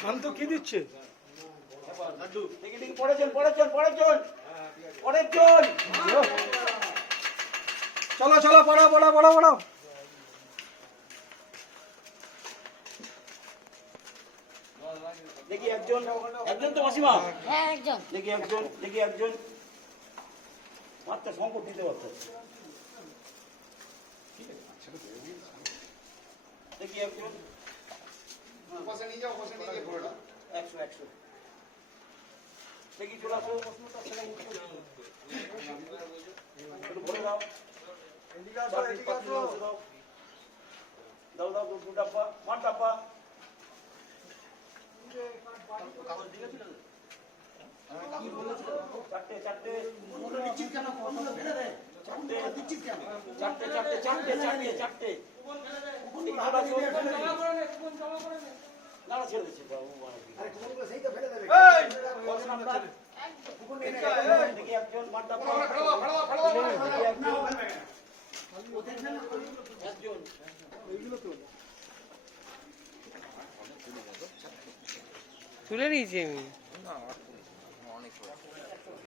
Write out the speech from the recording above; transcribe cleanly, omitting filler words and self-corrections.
শান্ত কি দিচ্ছে? চলো চলো, পড়াও পড়াও পড়াও পড়াও। দেখি একজন, একজন তো মাসিমা, হ্যাঁ একজন। দেখি একজন, দেখি একজন মাত্রা সংকট দিতে পারত। দেখি একজন, 100 দেখি চলে আসো, একটু ভরে দাও, দাও দাও দুটো ডাব্বা, 1 ডাব্বা। চারটে চারটে চারটে চারটে চারটে চারটে চারটে না ছেড়ে দিচ্ছে দেখি একজন একজন তুলে নিয়েছি আমি।